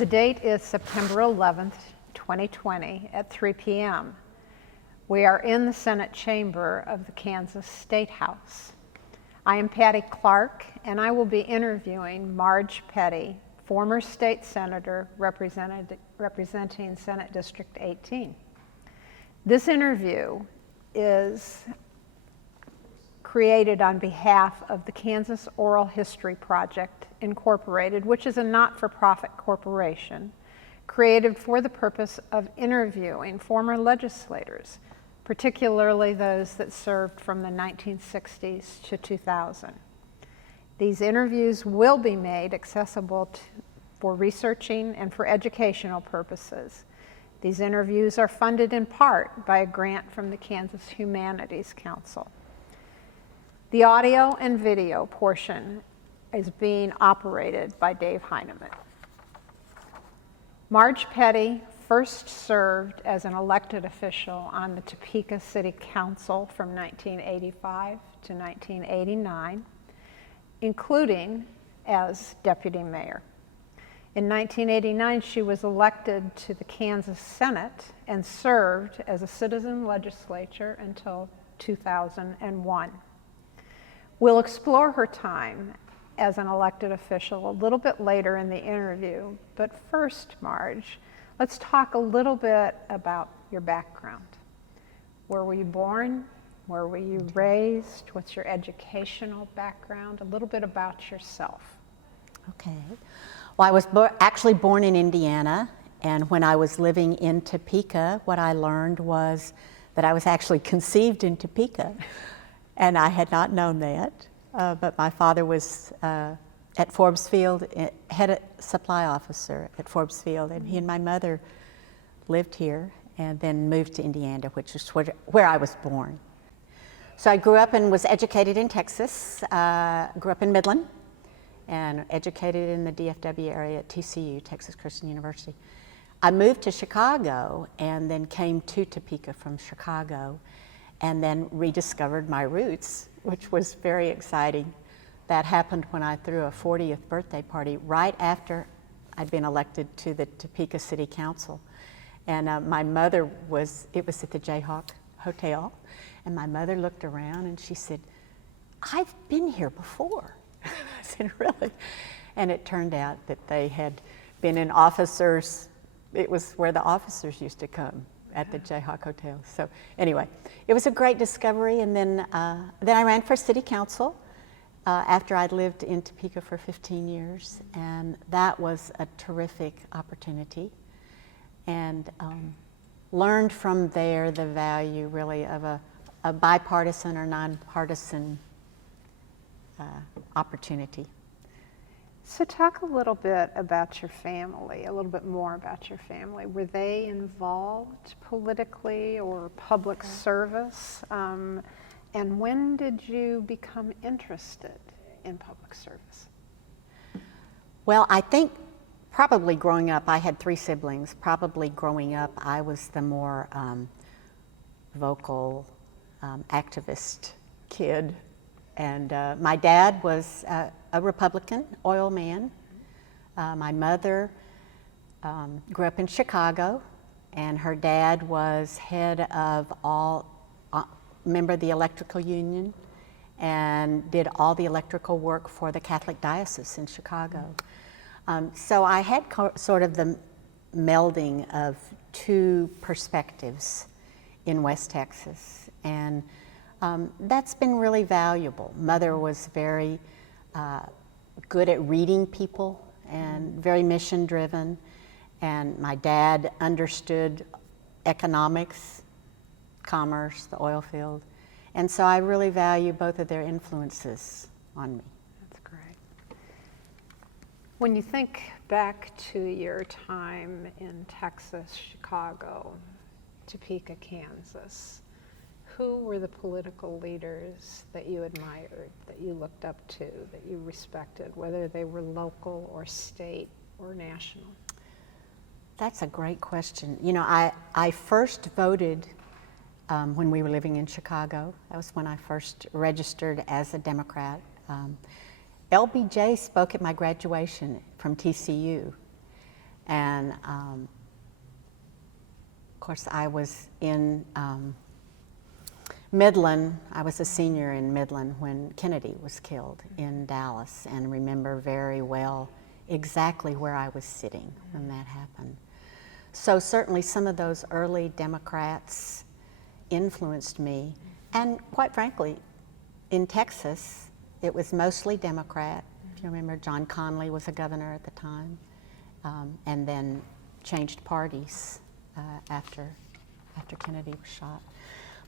The date is September 11th, 2020 at 3 p.m. We are in the Senate chamber of the Kansas State House. I am Patty Clark, and I will be interviewing Marge Petty, former state senator representing Senate District 18. This interview is created on behalf of the Kansas Oral History Project, Incorporated, which is a not-for-profit corporation created for the purpose of interviewing former legislators, particularly those that served from the 1960s to 2000. These interviews will be made accessible for researching and for educational purposes. These interviews are funded in part by a grant from the Kansas Humanities Council. The audio and video portion is being operated by Dave Heineman. Marge Petty first served as an elected official on the Topeka City Council from 1985 to 1989, including as deputy mayor. In 1989, she was elected to the Kansas Senate and served as a citizen legislature until 2001. We'll explore her time as an elected official a little bit later in the interview, but first, Marge, let's talk a little bit about your background. Where were you born? Where were you raised? What's your educational background? A little bit about yourself. Okay. Well, I was actually born in Indiana, and when I was living in Topeka, what I learned was that I was actually conceived in Topeka. And I had not known that, but my father was at Forbes Field, head supply officer at Forbes Field, and he and my mother lived here and then moved to Indiana, which is where I was born. So I grew up and was educated in Texas, grew up in Midland, and educated in the DFW area at TCU, Texas Christian University. I moved to Chicago and then came to Topeka from Chicago, and then rediscovered my roots, which was very exciting. That happened when I threw a 40th birthday party right after I'd been elected to the Topeka City Council. And my mother it was at the Jayhawk Hotel, and my mother looked around and she said, "I've been here before." I said, "Really?" And it turned out that they had been in officers, it was where the officers used to come, at the Jayhawk Hotel. So anyway, it was a great discovery, and then I ran for city council after I'd lived in Topeka for 15 years, and that was a terrific opportunity, and learned from there the value really of a bipartisan or nonpartisan opportunity. So talk a little bit about your family, a little bit more about your family. Were they involved politically or public service? And when did you become interested in public service? Well, I think probably growing up, I had 3 siblings. Probably growing up, I was the more vocal, activist kid. And my dad was a Republican oil man. My mother grew up in Chicago, and her dad was head of member of the electrical union, and did all the electrical work for the Catholic diocese in Chicago. So I had sort of the melding of 2 perspectives in West Texas, and that's been really valuable. Mother was very good at reading people and very mission driven, and my dad understood economics, commerce, the oil field, and so I really value both of their influences on me. That's great. When you think back to your time in Texas, Chicago, Topeka, Kansas, who were the political leaders that you admired, that you looked up to, that you respected, whether they were local or state or national? That's a great question. You know, I first voted when we were living in Chicago. That was when I first registered as a Democrat. LBJ spoke at my graduation from TCU. And of course, I was in Midland. I was a senior in Midland when Kennedy was killed in Dallas, and remember very well exactly where I was sitting when that happened. So certainly some of those early Democrats influenced me, and quite frankly, in Texas, it was mostly Democrat. If you remember, John Connally was a governor at the time, and then changed parties after Kennedy was shot.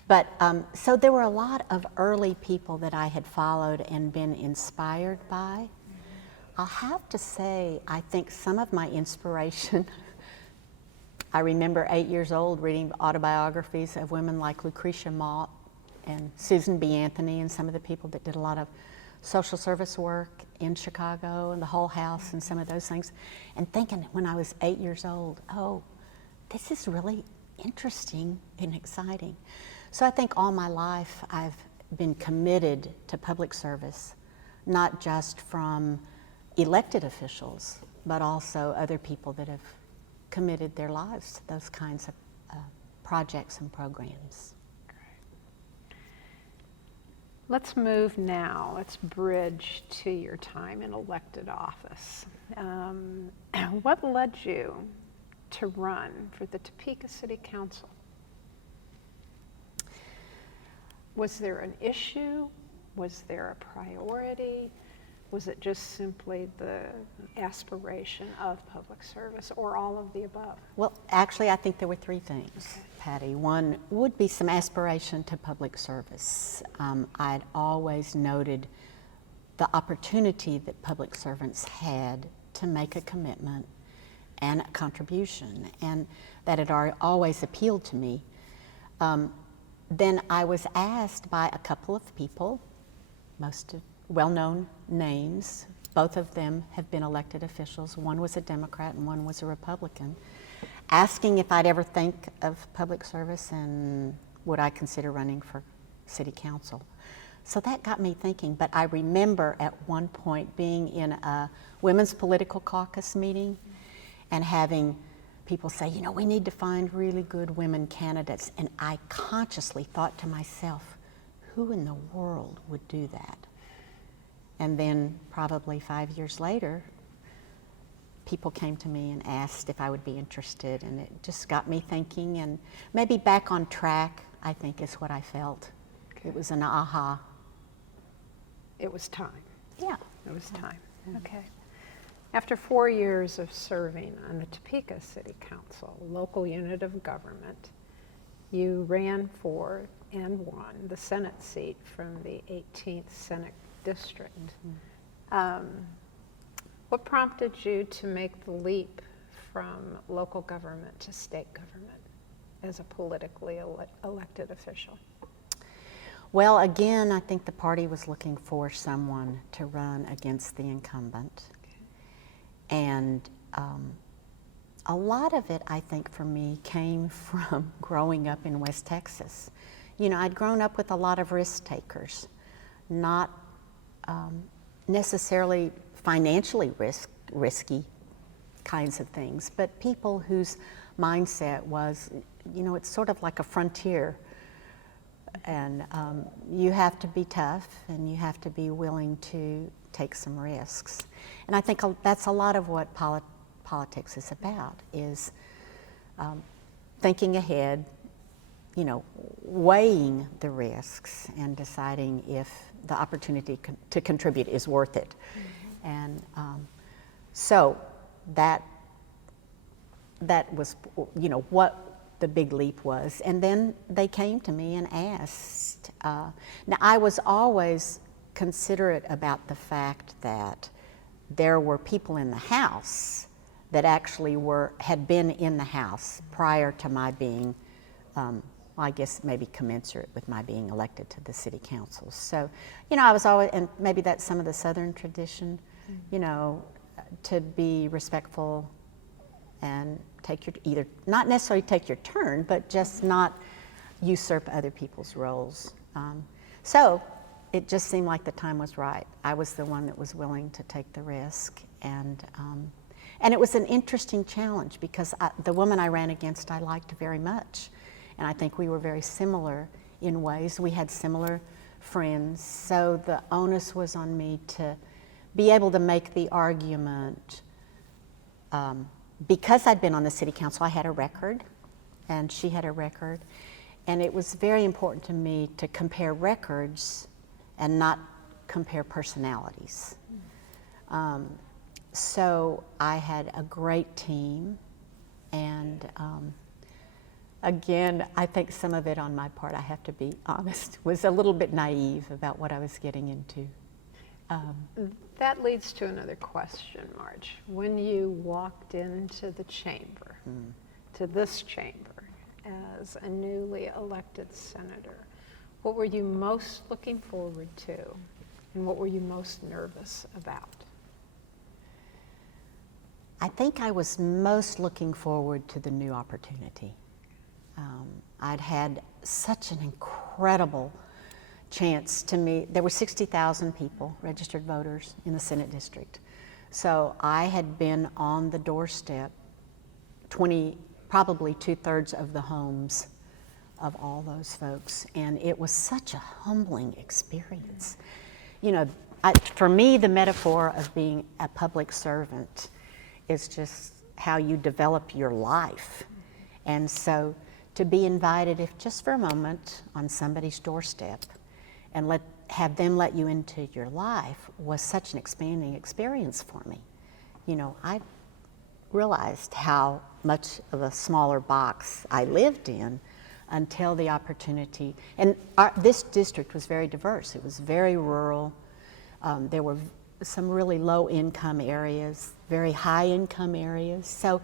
But so there were a lot of early people that I had followed and been inspired by. I'll have to say, I think some of my inspiration, I remember 8 years old reading autobiographies of women like Lucretia Mott and Susan B. Anthony and some of the people that did a lot of social service work in Chicago and the Whole House and some of those things, and thinking when I was 8 years old, oh, this is really interesting and exciting. So I think all my life I've been committed to public service, not just from elected officials, but also other people that have committed their lives to those kinds of projects and programs. Great. Let's move now, let's bridge to your time in elected office. What led you to run for the Topeka City Council? Was there an issue? Was there a priority? Was it just simply the aspiration of public service, or all of the above? Well, actually, I think there were three things, Okay. Patty. One would be some aspiration to public service. I'd always noted the opportunity that public servants had to make a commitment and a contribution, and that had always appealed to me. Then I was asked by a couple of people, most of well-known names. Both of them have been elected officials. One was a Democrat and one was a Republican, asking if I'd ever think of public service and would I consider running for city council. So that got me thinking, but I remember at one point being in a women's political caucus meeting and having people say, you know, we need to find really good women candidates. And I consciously thought to myself, who in the world would do that? And then probably 5 years later, people came to me and asked if I would be interested, and it just got me thinking, and maybe back on track, I think is what I felt. Okay. It was an aha. It was time. Yeah. It was time. Okay. After 4 years of serving on the Topeka City Council, local unit of government, you ran for and won the Senate seat from the 18th Senate District. What prompted you to make the leap from local government to state government as a politically elected official? Well, again, I think the party was looking for someone to run against the incumbent. And a lot of it, I think, for me, came from growing up in West Texas. You know, I'd grown up with a lot of risk takers, not necessarily financially risky kinds of things, but people whose mindset was, you know, it's sort of like a frontier. And you have to be tough and you have to be willing to take some risks. And I think that's a lot of what politics is about, is thinking ahead, you know, weighing the risks and deciding if the opportunity to contribute is worth it. Mm-hmm. And so that was, you know, what the big leap was. And then they came to me and asked. Now, I was always considerate about the fact that there were people in the House that actually had been in the House prior to my being, I guess maybe commensurate with my being elected to the city council. So, you know, I was always, and maybe that's some of the Southern tradition, you know, to be respectful and take your, either, not necessarily take your turn, but just not usurp other people's roles. So it just seemed like the time was right. I was the one that was willing to take the risk. And And it was an interesting challenge because the woman I ran against I liked very much. And I think we were very similar in ways. We had similar friends. So the onus was on me to be able to make the argument. Because I'd been on the city council, I had a record, and she had a record. And it was very important to me to compare records and not compare personalities. So I had a great team, and again, I think some of it on my part, I have to be honest, was a little bit naive about what I was getting into. That leads to another question, Marge. When you walked into the chamber, to this chamber, as a newly elected senator, what were you most looking forward to, and what were you most nervous about? I think I was most looking forward to the new opportunity. I'd had such an incredible chance to meet. There were 60,000 people, registered voters, in the Senate district. So I had been on the doorstep, probably 2/3 of the homes of all those folks, and it was such a humbling experience. You know, for me, the metaphor of being a public servant is just how you develop your life. And so to be invited, if just for a moment, on somebody's doorstep and have them let you into your life was such an expanding experience for me. You know, I realized how much of a smaller box I lived in until the opportunity. And this district was very diverse. It was very rural. There were some really low-income areas, very high-income areas. So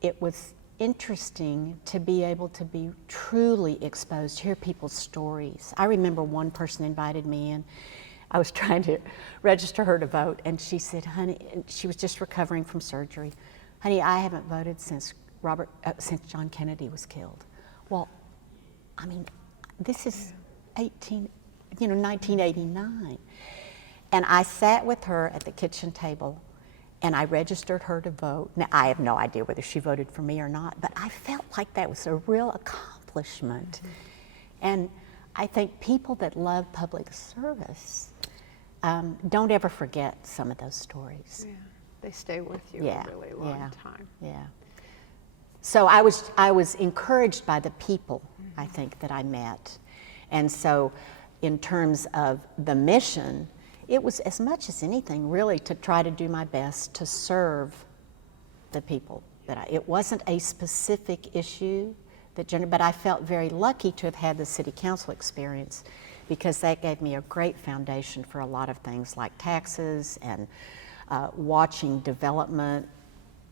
it was interesting to be able to be truly exposed, hear people's stories. I remember one person invited me in. I was trying to register her to vote, and she said, honey, and she was just recovering from surgery, honey, I haven't voted since John Kennedy was killed. Well, I mean, this is 1989. And I sat with her at the kitchen table, and I registered her to vote. Now, I have no idea whether she voted for me or not, but I felt like that was a real accomplishment. Mm-hmm. And I think people that love public service don't ever forget some of those stories. Yeah, they stay with you a really long time. Yeah. So I was encouraged by the people, I think, that I met. And so in terms of the mission, it was as much as anything really to try to do my best to serve the people. It wasn't a specific issue, but I felt very lucky to have had the city council experience because that gave me a great foundation for a lot of things like taxes and watching development,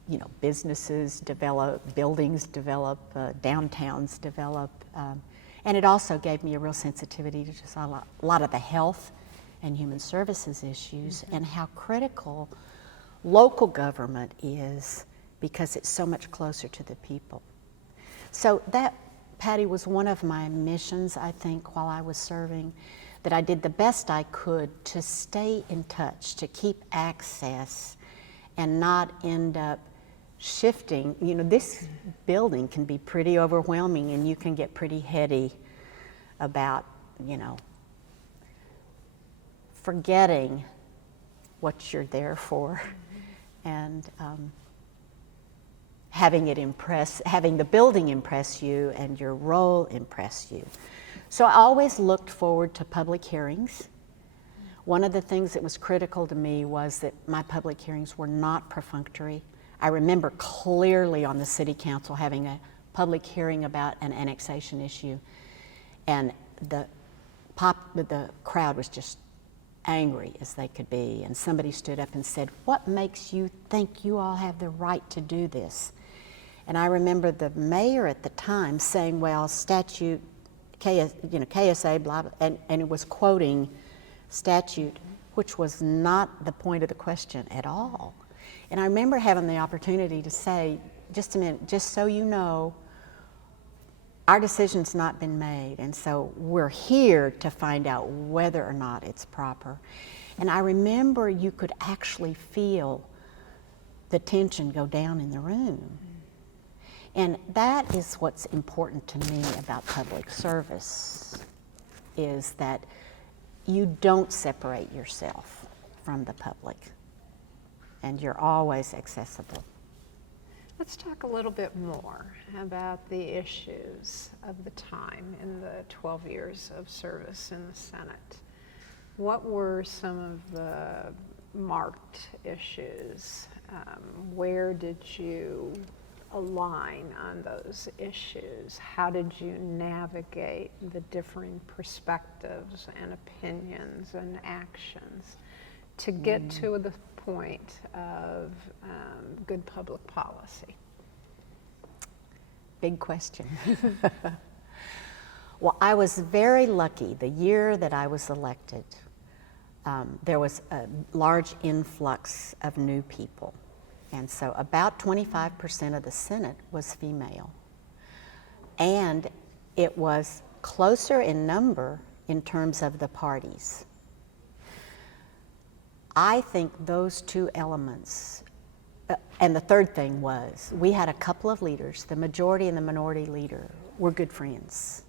you know, businesses develop, buildings develop, downtowns develop. And it also gave me a real sensitivity to just a lot of the health and human services issues, and how critical local government is because it's so much closer to the people. So that, Patty, was one of my missions, I think, while I was serving, that I did the best I could to stay in touch, to keep access, and not end up shifting. You know, this building can be pretty overwhelming, and you can get pretty heady about, you know, forgetting what you're there for, and having the building impress you and your role impress you. So I always looked forward to public hearings. One of the things that was critical to me was that my public hearings were not perfunctory. I remember clearly on the city council having a public hearing about an annexation issue, and the crowd was just angry as they could be, and somebody stood up and said, "What makes you think you all have the right to do this?" And I remember the mayor at the time saying, "Well, statute, KSA, blah, blah," and it was quoting statute, which was not the point of the question at all. And I remember having the opportunity to say, "Just a minute, just so you know, our decision's not been made, and so we're here to find out whether or not it's proper." And I remember you could actually feel the tension go down in the room. And that is what's important to me about public service, is that you don't separate yourself from the public, and you're always accessible. Let's talk a little bit more about the issues of the time in the 12 years of service in the Senate. What were some of the marked issues? Where did you align on those issues? How did you navigate the differing perspectives and opinions and actions to get to the point of good public policy? Big question. Well, I was very lucky. The year that I was elected, there was a large influx of new people. And so about 25% of the Senate was female. And it was closer in number in terms of the parties. I think those two elements, and the third thing was, we had a couple of leaders, the majority and the minority leader were good friends.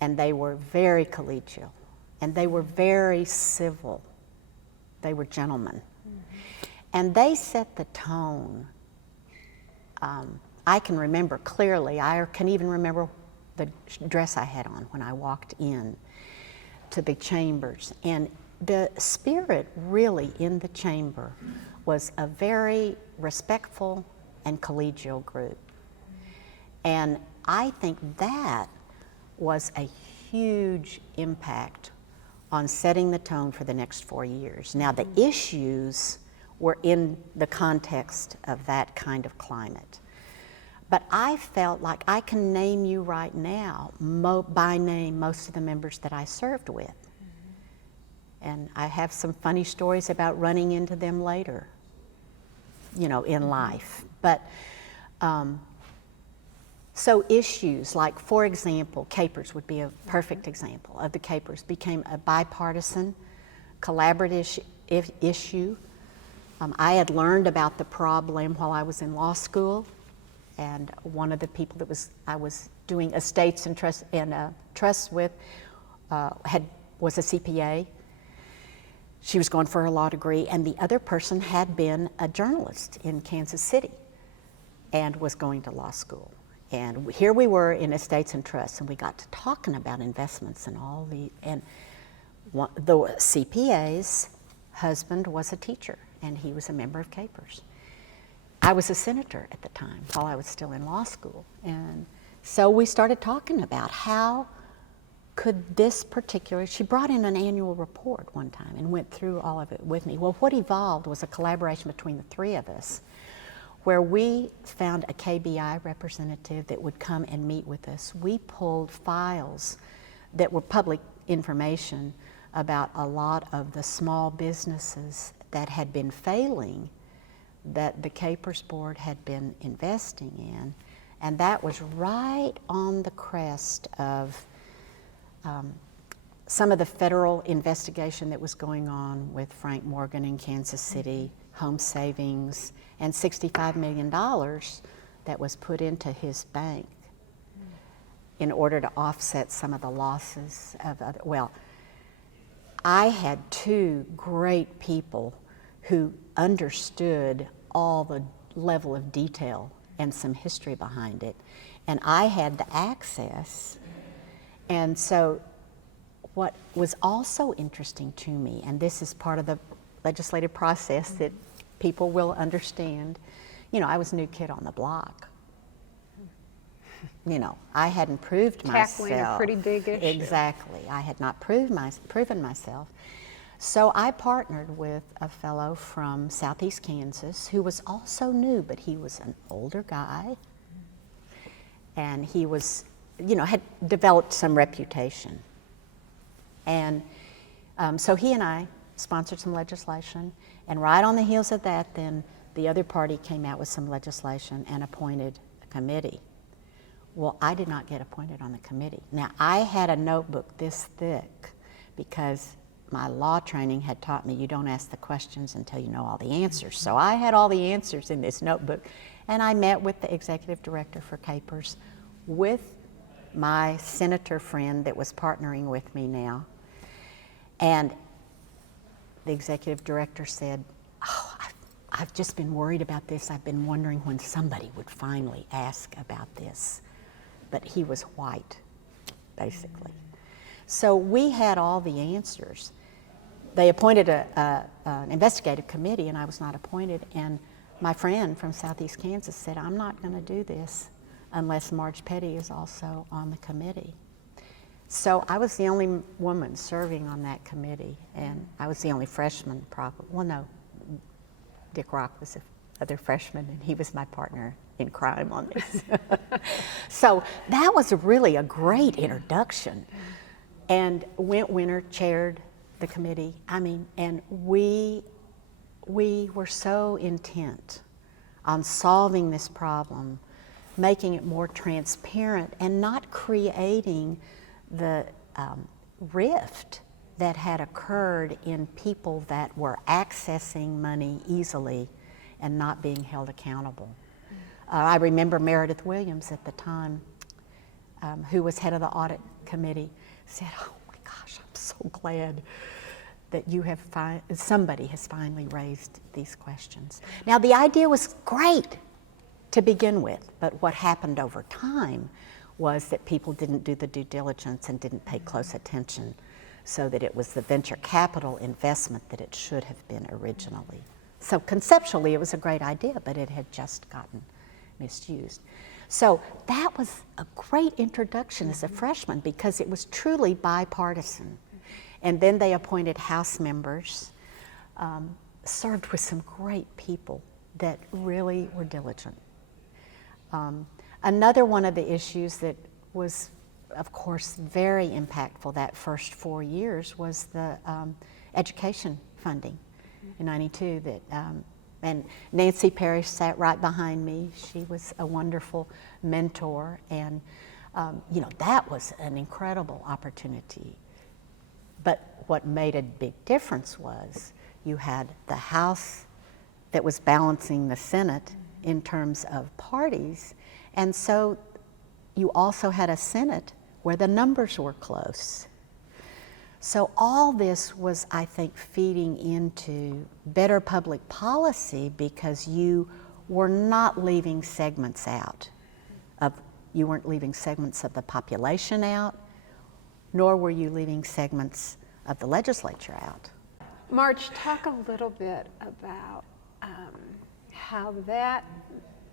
And they were very collegial, and they were very civil. They were gentlemen. And they set the tone. I can remember clearly, I can even remember the dress I had on when I walked in to the chambers. And the spirit really in the chamber was a very respectful and collegial group. And I think that was a huge impact on setting the tone for the next 4 years. Now, the issues were in the context of that kind of climate. But I felt like I can name you right now, by name, most of the members that I served with. And I have some funny stories about running into them later, you know, in life. But so issues like, for example, KPERS would be a perfect example of the KPERS became a bipartisan, collaborative issue. I had learned about the problem while I was in law school, and one of the people that I was doing estates and trusts with was a CPA. She was going for her law degree, and the other person had been a journalist in Kansas City and was going to law school. And here we were in estates and trusts, and we got to talking about investments and all the CPA's husband was a teacher, and he was a member of KPERS. I was a senator at the time while I was still in law school. And so we started talking about how could this particular, she brought in an annual report one time and went through all of it with me. Well, what evolved was a collaboration between the three of us, where we found a KBI representative that would come and meet with us. We pulled files that were public information about a lot of the small businesses that had been failing that the KPERS board had been investing in. And that was right on the crest of some of the federal investigation that was going on with Frank Morgan in Kansas City, home savings, and $65 million that was put into his bank in order to offset some of the losses of other, well, I had two great people who understood all the level of detail and some history behind it. And I had the access. And so what was also interesting to me, and this is part of the legislative process that people will understand, you know, I was a new kid on the block. You know, I hadn't proved myself. Tackling a pretty big issue. Exactly. I had not proven myself. So I partnered with a fellow from Southeast Kansas who was also new, but he was an older guy. And he was, you know, had developed some reputation. And so he and I sponsored some legislation. And right on the heels of that, then the other party came out with some legislation and appointed a committee. Well, I did not get appointed on the committee. Now, I had a notebook this thick because my law training had taught me you don't ask the questions until you know all the answers. So I had all the answers in this notebook, and I met with the executive director for KPERS with my senator friend that was partnering with me now. And the executive director said, "Oh, I've just been worried about this. I've been wondering when somebody would finally ask about this." But he was white, basically. So we had all the answers. They appointed an investigative committee, and I was not appointed. And my friend from Southeast Kansas said, "I'm not going to do this unless Marge Petty is also on the committee." So I was the only woman serving on that committee, and I was the only freshman, probably. Well, no, Dick Rock was the other freshman, and he was my partner in crime on this. So that was really a great introduction. And Went Winter chaired the committee. I mean, and we were so intent on solving this problem, making it more transparent, and not creating the rift that had occurred in people that were accessing money easily and not being held accountable. I remember Meredith Williams at the time, who was head of the audit committee, said, "Oh my gosh, I'm so glad that you have somebody has finally raised these questions." Now, the idea was great to begin with, but what happened over time was that people didn't do the due diligence and didn't pay close attention, so that it was the venture capital investment that it should have been originally. So conceptually, it was a great idea, but it had just gotten misused. So that was a great introduction as a freshman, because it was truly bipartisan. And then they appointed House members, served with some great people that really were diligent. Another one of the issues that was, of course, very impactful that first 4 years was the education funding in '92. And Nancy Parrish sat right behind me. She was a wonderful mentor, and that was an incredible opportunity. But what made a big difference was you had the House that was balancing the Senate in terms of parties, and so you also had a Senate where the numbers were close. So all this was, I think, feeding into better public policy, because you were not leaving segments out. You weren't leaving segments of the population out, nor were you leaving segments of the legislature out. Marge, talk a little bit about how that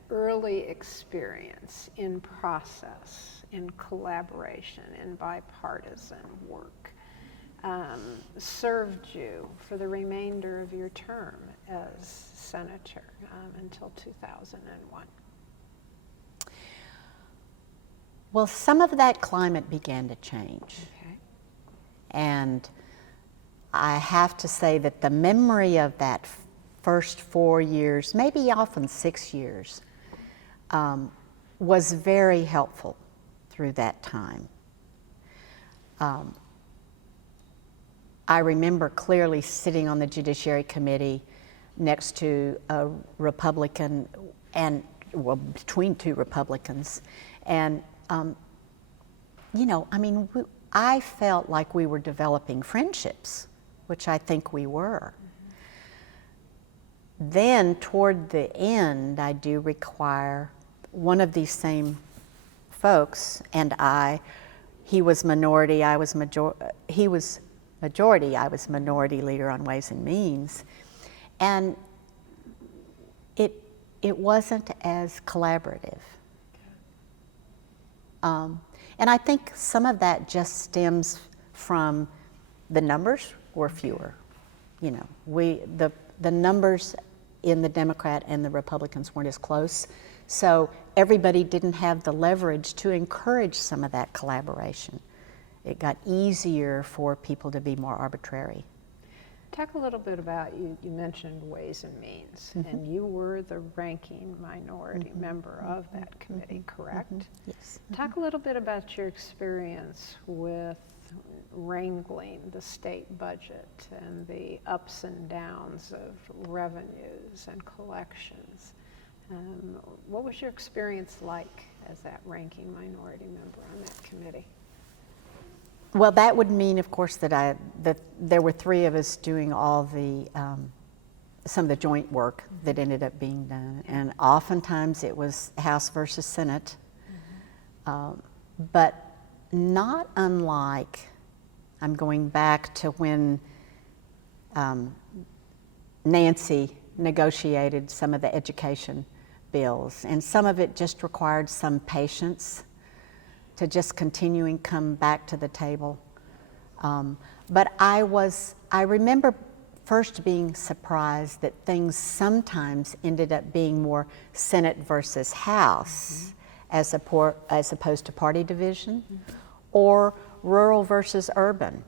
early experience in process, in collaboration, in bipartisan work served you for the remainder of your term as senator until 2001. Well, some of that climate began to change. Okay. And I have to say that the memory of that first 4 years, maybe often 6 years, was very helpful through that time. I remember clearly sitting on the Judiciary Committee next to a Republican, and between two Republicans, and I felt like we were developing friendships, which I think we were. Then toward the end, I do require one of these same folks and he was minority, he was majority, I was minority leader on Ways and Means. And it wasn't as collaborative. And I think some of that just stems from the numbers were fewer. The numbers in the Democrat and the Republicans weren't as close, so everybody didn't have the leverage to encourage some of that collaboration. It got easier for people to be more arbitrary. Talk a little bit about, you mentioned Ways and Means, and you were the ranking minority member of that committee, correct? Yes. Talk a little bit about your experience with wrangling the state budget and the ups and downs of revenues and collections. What was your experience like as that ranking minority member on that committee? Well, that would mean, of course, that there were three of us doing all the some of the joint work that ended up being done, and oftentimes it was House versus Senate, but not unlike, I'm going back to when Nancy negotiated some of the education bills, and some of it just required some patience to just continuing come back to the table. But I remember first being surprised that things sometimes ended up being more Senate versus House as opposed to party division, or rural versus urban,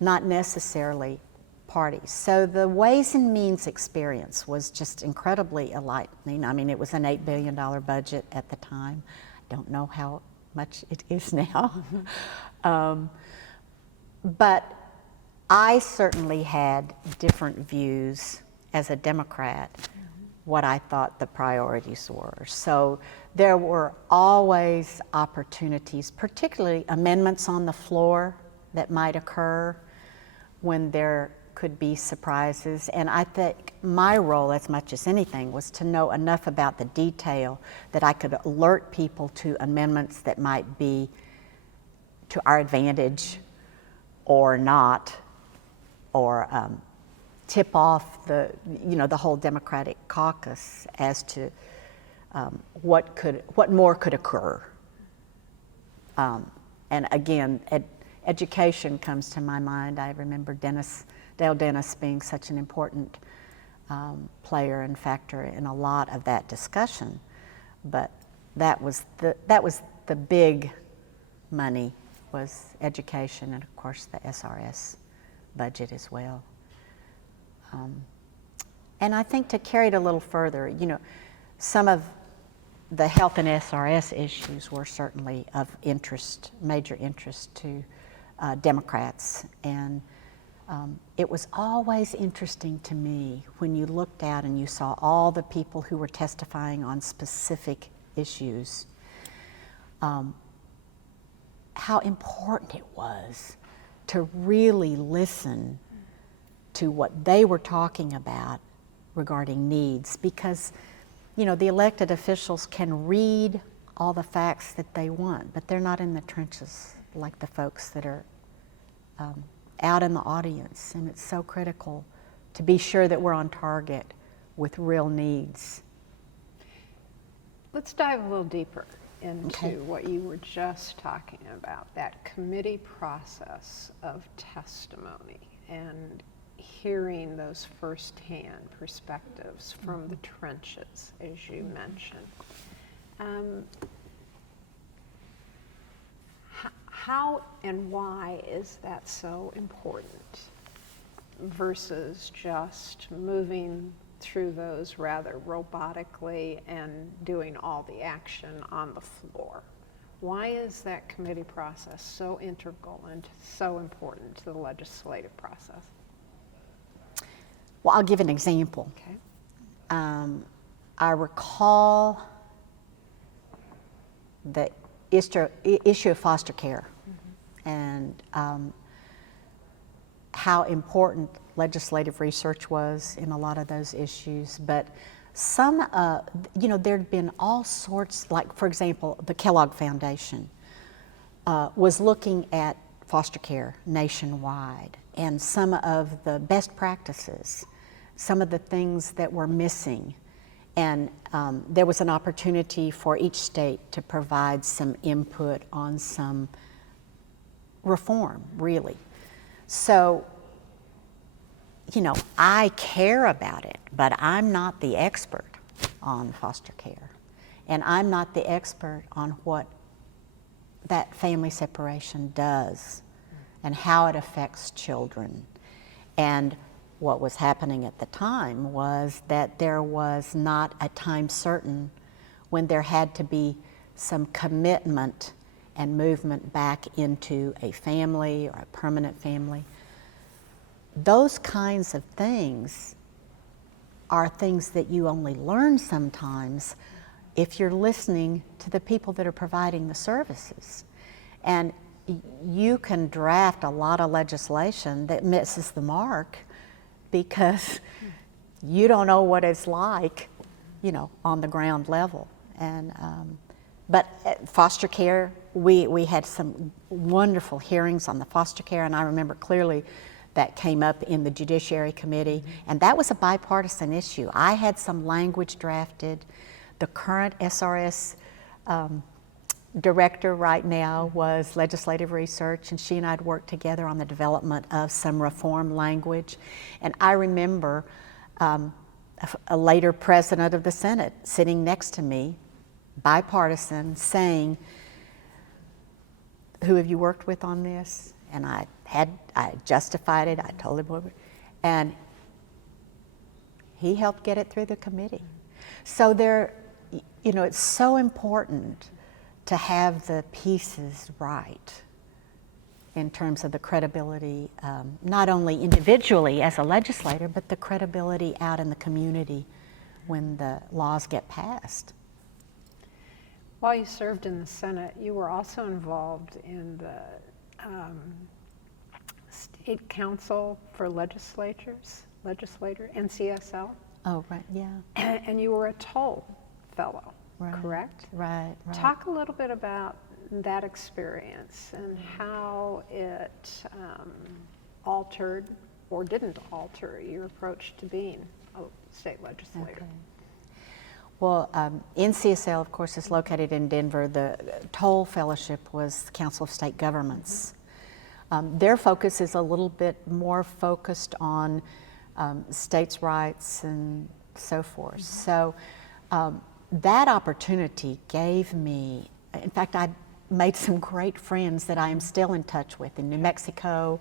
not necessarily parties. So the Ways and Means experience was just incredibly enlightening. I mean, it was an $8 billion budget at the time. I don't know how much it is now. But I certainly had different views as a Democrat, what I thought the priorities were. So there were always opportunities, particularly amendments on the floor that might occur when there could be surprises. And I think my role, as much as anything, was to know enough about the detail that I could alert people to amendments that might be to our advantage or not, or tip off the whole Democratic caucus as to what more could occur. And again, education comes to my mind. I remember Dale Dennis being such an important player and factor in a lot of that discussion. But that was the big money, was education, and of course the SRS budget as well. And I think to carry it a little further, some of the health and SRS issues were certainly of interest, major interest to Democrats. And it was always interesting to me when you looked out and you saw all the people who were testifying on specific issues, how important it was to really listen to what they were talking about regarding needs, because the elected officials can read all the facts that they want, but they're not in the trenches like the folks that are out in the audience. And it's so critical to be sure that we're on target with real needs. Let's dive a little deeper into what you were just talking about, that committee process of testimony and hearing those firsthand perspectives from the trenches, as you mentioned. How and why is that so important versus just moving through those rather robotically and doing all the action on the floor? Why is that committee process so integral and so important to the legislative process? Well, I'll give an example. Okay. I recall the issue of foster care, and how important legislative research was in a lot of those issues. But some, there'd been all sorts, like for example, the Kellogg Foundation was looking at foster care nationwide and some of the best practices, some of the things that were missing. And there was an opportunity for each state to provide some input on some reform, really. So, I care about it, but I'm not the expert on foster care. And I'm not the expert on what that family separation does and how it affects children. And what was happening at the time was that there was not a time certain when there had to be some commitment and movement back into a family or a permanent family. Those kinds of things are things that you only learn sometimes if you're listening to the people that are providing the services. And you can draft a lot of legislation that misses the mark because you don't know what it's like, you know, on the ground level. And but at foster care, we had some wonderful hearings on the foster care, and I remember clearly that came up in the Judiciary Committee, and that was a bipartisan issue. I had some language drafted. The current SRS director right now was legislative research, and she and I had worked together on the development of some reform language. And I remember a later president of the Senate sitting next to me, bipartisan, saying, "Who have you worked with on this?" And I justified it, I told him what, and he helped get it through the committee. So there, you know, it's so important to have the pieces right in terms of the credibility, not only individually as a legislator, but the credibility out in the community when the laws get passed. While you served in the Senate, you were also involved in the State Council for Legislator, NCSL. Oh, right, yeah. And you were a toll fellow, Right, correct? right. Talk a little bit about that experience and how it altered or didn't alter your approach to being a state legislator. Okay. Well, NCSL, of course, is located in Denver. The Toll Fellowship was the Council of State Governments. Their focus is a little bit more focused on states' rights and so forth. So that opportunity gave me, in fact, I made some great friends that I am still in touch with in New Mexico,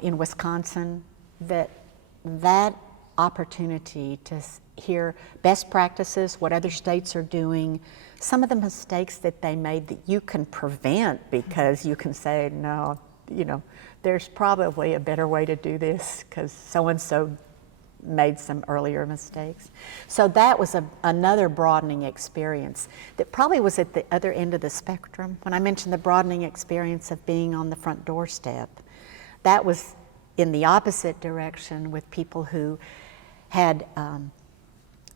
in Wisconsin, that opportunity to hear best practices, what other states are doing, some of the mistakes that they made that you can prevent because you can say, no, you know, there's probably a better way to do this because so-and-so made some earlier mistakes. So that was another broadening experience that probably was at the other end of the spectrum. When I mentioned the broadening experience of being on the front doorstep, that was in the opposite direction with people who had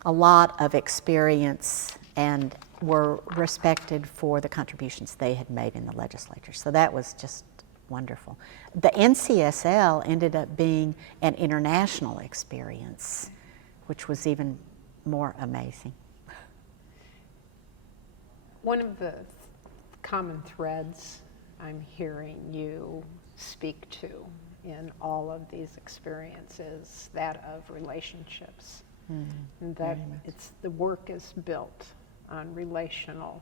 a lot of experience and were respected for the contributions they had made in the legislature. So that was just wonderful. The NCSL ended up being an international experience, which was even more amazing. One of the common threads I'm hearing you speak to in all of these experiences, that of relationships. And that the work is built on relational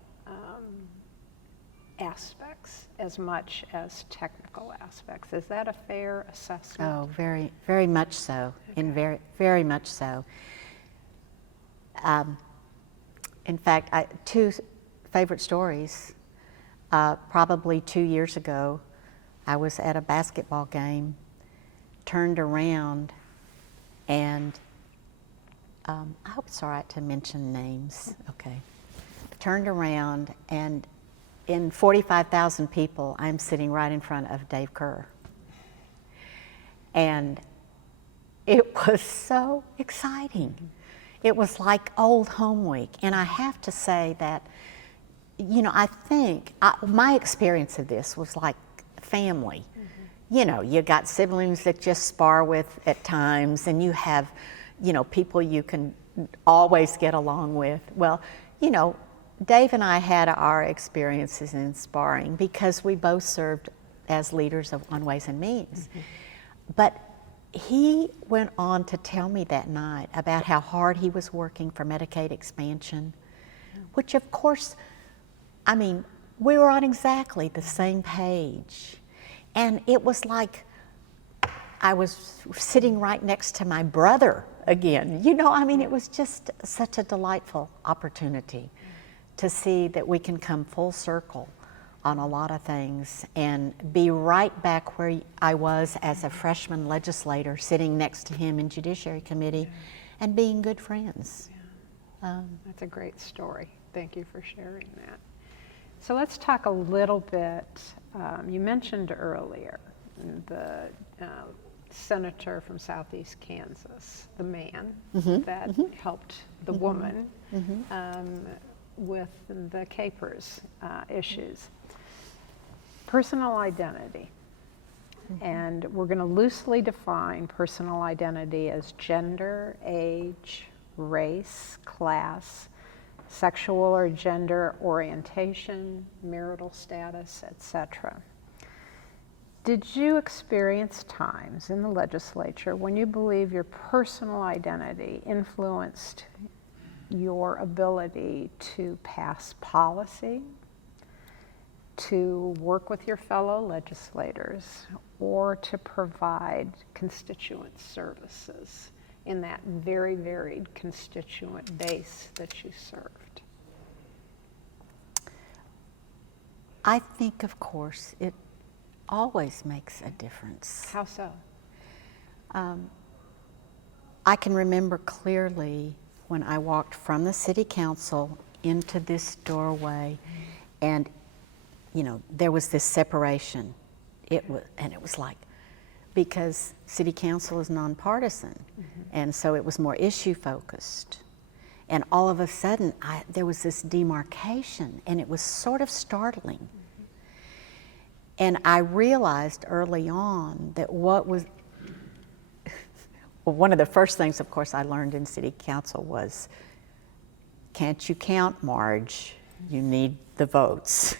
aspects as much as technical aspects. Is that a fair assessment? Oh, very, very much so, and very, very much so. In fact, two favorite stories. Probably 2 years ago, I was at a basketball game, turned around, and I hope it's all right to mention names. Okay. Turned around, and in 45,000 people, I'm sitting right in front of Dave Kerr. And it was so exciting. It was like old home week. And I have to say that, you know, I think my experience of this was like family. You know, you got siblings that just spar with at times, and you have, you know, people you can always get along with. Well, you know, Dave and I had our experiences in sparring because we both served as leaders on Ways and Means. But he went on to tell me that night about how hard he was working for Medicaid expansion, which of course, I mean, we were on exactly the same page. And it was like I was sitting right next to my brother again. You know, I mean, it was just such a delightful opportunity to see that we can come full circle on a lot of things and be right back where I was as a freshman legislator, sitting next to him in Judiciary Committee and being good friends. That's a great story. Thank you for sharing that. So let's talk a little bit, you mentioned earlier the senator from Southeast Kansas, the man that helped the woman with the KPERS issues. Personal identity. And we're going to loosely define personal identity as gender, age, race, class, sexual or gender orientation, marital status, etc. Did you experience times in the legislature when you believe your personal identity influenced your ability to pass policy, to work with your fellow legislators, or to provide constituent services in that very varied constituent base that you served? I think, of course, it always makes a difference. How so? I can remember clearly when I walked from the city council into this doorway, and there was this separation. It was like, because city council is nonpartisan, and so it was more issue focused. And all of a sudden, there was this demarcation, and it was sort of startling. And I realized early on that what was, well, one of the first things, of course, I learned in city council was, can't you count, Marge? You need the votes,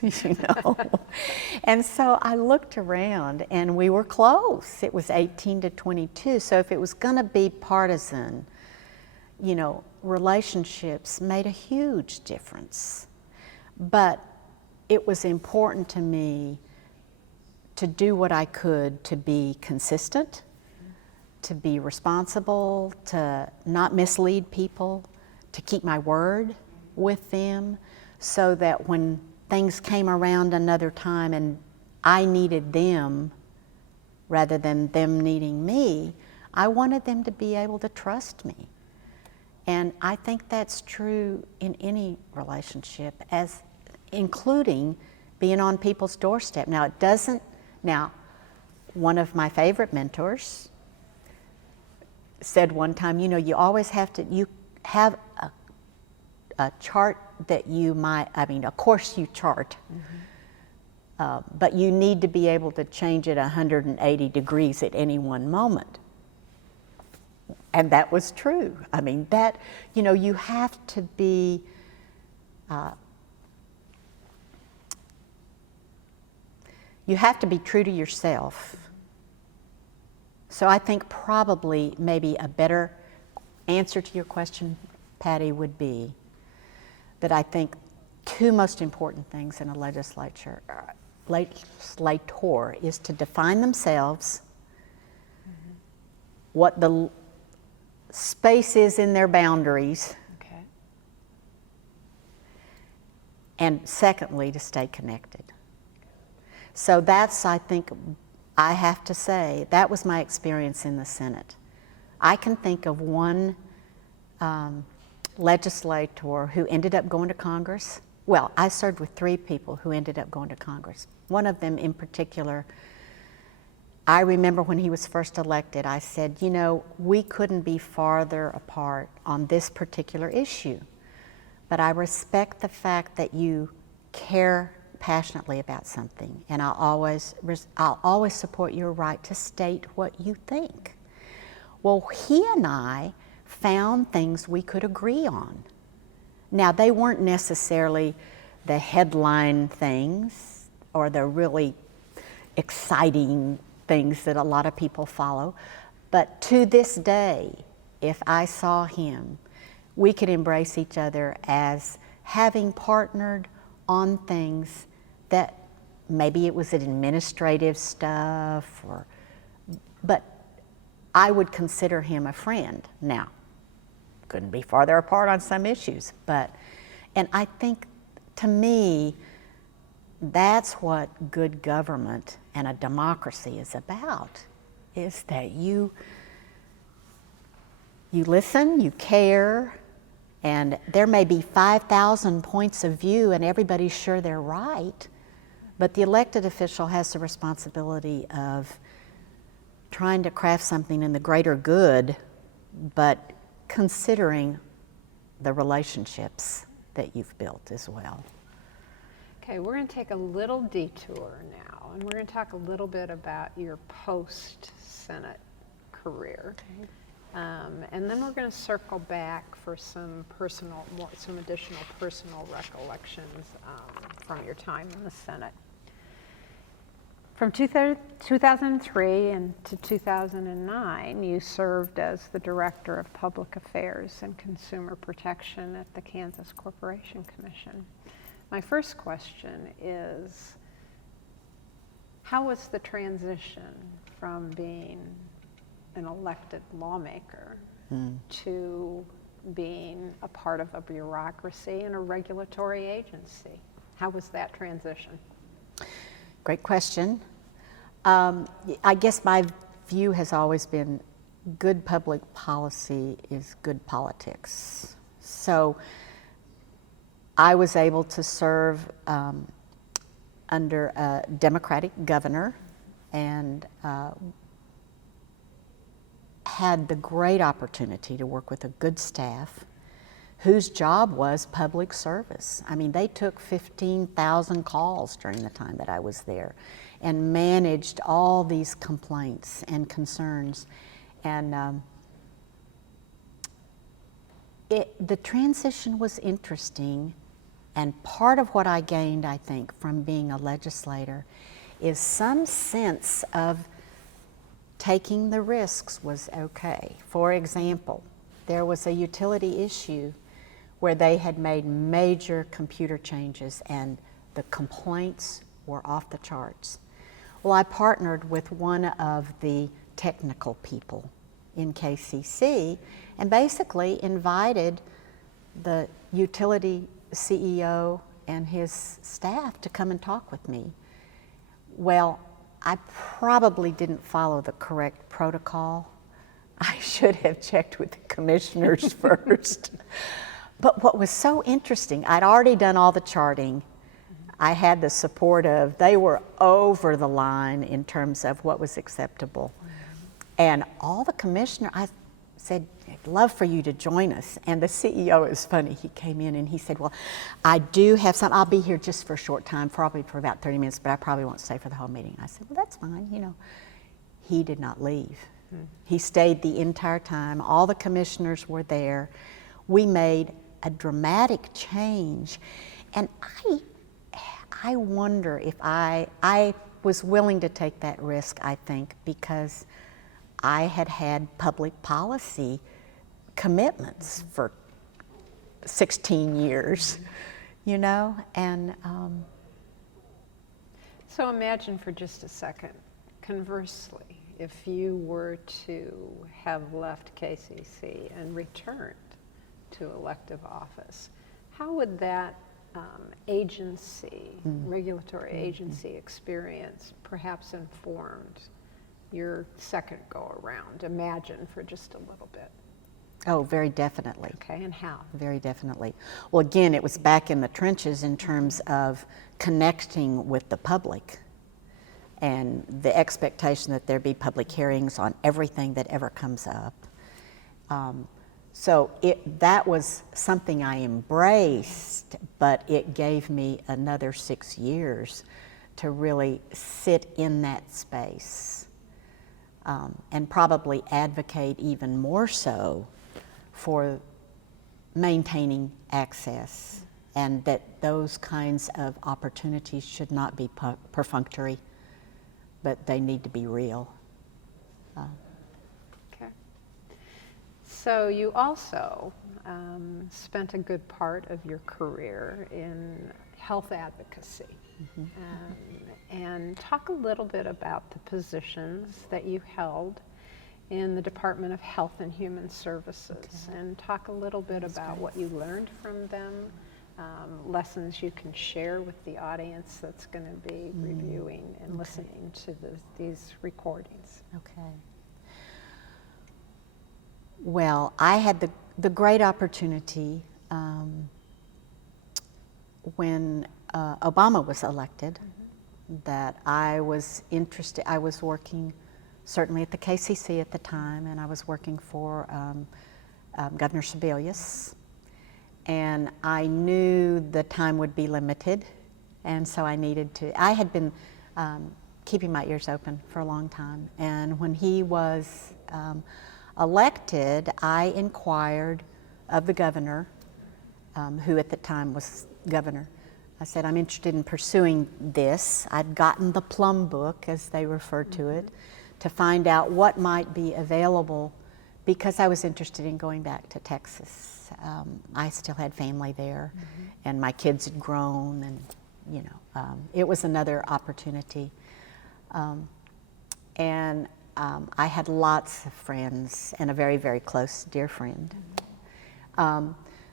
And so I looked around, and we were close. It was 18 to 22. So if it was going to be partisan, relationships made a huge difference. But it was important to me to do what I could to be consistent, to be responsible, to not mislead people, to keep my word with them, so that when things came around another time and I needed them rather than them needing me, I wanted them to be able to trust me. And I think that's true in any relationship, including being on people's doorstep. Now, one of my favorite mentors said one time, you always have to, a chart that a course you chart, but you need to be able to change it 180 degrees at any one moment. And that was true. You have to be, true to yourself. So I think probably maybe a better answer to your question, Patty, would be that I think two most important things in a legislator is to define themselves, what the space is in their boundaries, and secondly, to stay connected. So that's, I think, I have to say, that was my experience in the Senate. I can think of one legislator who ended up going to Congress. Well, I served with three people who ended up going to Congress. One of them in particular, I remember when he was first elected, I said, we couldn't be farther apart on this particular issue, but I respect the fact that you care passionately about something, and I'll always support your right to state what you think. Well, he and I found things we could agree on. Now, they weren't necessarily the headline things or the really exciting things that a lot of people follow, but to this day, if I saw him, we could embrace each other as having partnered on things that maybe it was administrative stuff, but I would consider him a friend. Now, couldn't be farther apart on some issues, and I think, to me, that's what good government and a democracy is about, is that you listen, you care, and there may be 5,000 points of view and everybody's sure they're right, but the elected official has the responsibility of trying to craft something in the greater good, but considering the relationships that you've built as well. Okay, we're going to take a little detour now, and we're going to talk a little bit about your post-Senate career. Okay. And then we're going to circle back for some additional personal recollections from your time in the Senate. From 2003 to 2009, you served as the Director of Public Affairs and Consumer Protection at the Kansas Corporation Commission. My first question is, how was the transition from being an elected lawmaker to being a part of a bureaucracy and a regulatory agency? How was that transition? Great question. I guess my view has always been good public policy is good politics. So I was able to serve under a Democratic governor and had the great opportunity to work with a good staff whose job was public service. I mean, they took 15,000 calls during the time that I was there and managed all these complaints and concerns. And the transition was interesting, and part of what I gained, I think, from being a legislator is some sense of taking the risks was okay. For example, there was a utility issue where they had made major computer changes and the complaints were off the charts. Well, I partnered with one of the technical people in KCC and basically invited the utility CEO and his staff to come and talk with me. Well, I probably didn't follow the correct protocol. I should have checked with the commissioners first. But what was so interesting, I'd already done all the charting. I had the support of, they were over the line in terms of what was acceptable. And all the commissioners, I said, I'd love for you to join us. And the CEO is funny, he came in and he said, well, I do have some, I'll be here just for a short time, probably for about 30 minutes, but I probably won't stay for the whole meeting. I said, well, that's fine, you know. He did not leave. He stayed the entire time. All the commissioners were there. We made a dramatic change. And I wonder if I was willing to take that risk, I think, because I had had public policy commitments for 16 years, you know, and so imagine for just a second, conversely, if you were to have left KCC and returned to elective office, how would that agency, regulatory agency experience perhaps informed your second go around? Imagine for just a little bit. Oh, very definitely. Okay, and how? Very definitely. Well, again, it was back in the trenches in terms of connecting with the public and the expectation that there be public hearings on everything that ever comes up. So that was something I embraced, but it gave me another 6 years to really sit in that space and probably advocate even more so for maintaining access, and that those kinds of opportunities should not be perfunctory, but they need to be real. Okay. So you also spent a good part of your career in health advocacy. And talk a little bit about the positions that you held in the Department of Health and Human Services, and talk a little bit about what you learned from them, lessons you can share with the audience that's going to be reviewing and listening to these recordings? Okay. Well, I had the great opportunity when Obama was elected that I was interested. I was working certainly at the KCC at the time, and I was working for Governor Sebelius. And I knew the time would be limited, and so I needed to. I had been keeping my ears open for a long time, and when he was elected, I inquired of the governor, who at the time was governor. I said, I'm interested in pursuing this. I'd gotten the plum book, as they refer to it, to find out what might be available because I was interested in going back to Texas. I still had family there, and my kids had grown, and it was another opportunity. And I had lots of friends and a very, very close dear friend.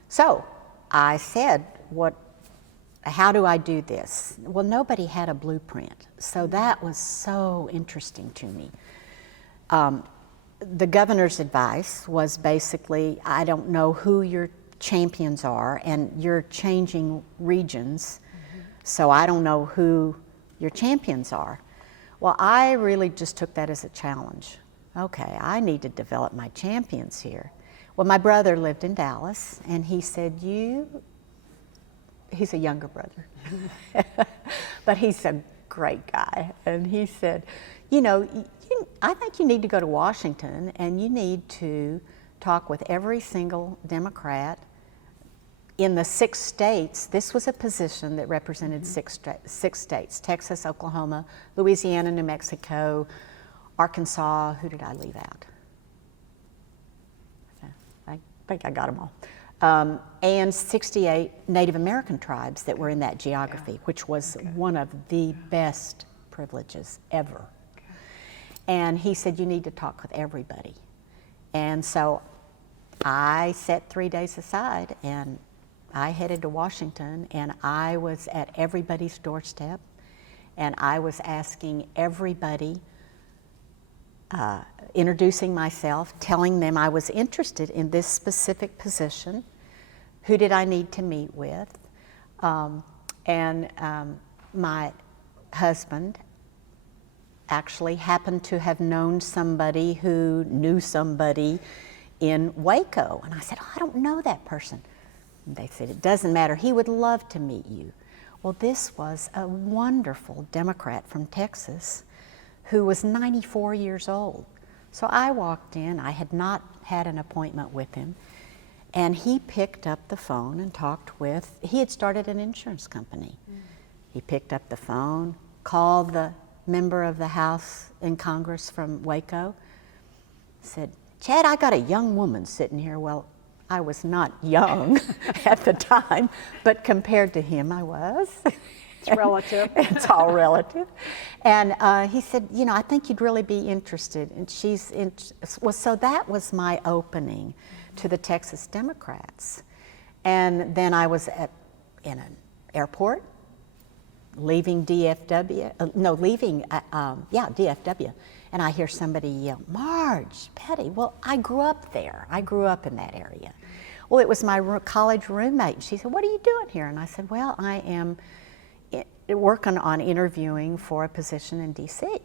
So I said, how do I do this? Well, nobody had a blueprint, so that was so interesting to me. The governor's advice was basically, I don't know who your champions are, and you're changing regions, so I don't know who your champions are. Well, I really just took that as a challenge. Okay, I need to develop my champions here. Well, my brother lived in Dallas, and he said, he's a younger brother, but he's a great guy. And he said, I think you need to go to Washington, and you need to talk with every single Democrat in the 6 states. This was a position that represented 6 states: Texas, Oklahoma, Louisiana, New Mexico, Arkansas. Who did I leave out? I think I got them all. And 68 Native American tribes that were in that geography, which was one of the best privileges ever. And he said, you need to talk with everybody. And so I set 3 days aside, and I headed to Washington, and I was at everybody's doorstep, and I was asking everybody, introducing myself, telling them I was interested in this specific position. Who did I need to meet with? My husband actually happened to have known somebody who knew somebody in Waco. And I said, I don't know that person. And they said, it doesn't matter, he would love to meet you. Well, this was a wonderful Democrat from Texas who was 94 years old. So I walked in, I had not had an appointment with him, and he picked up the phone and talked with, he had started an insurance company. He picked up the phone, called the member of the House in Congress from Waco, said, Chad, I got a young woman sitting here. Well, I was not young at the time, but compared to him, I was. It's relative. It's all relative. And he said, I think you'd really be interested. And so that was my opening to the Texas Democrats. And then I was in an airport, leaving DFW, DFW, and I hear somebody yell, Marge Petty. Well, I grew up there. I grew up in that area. Well, it was my college roommate. She said, what are you doing here? And I said, well, I am working on interviewing for a position in DC.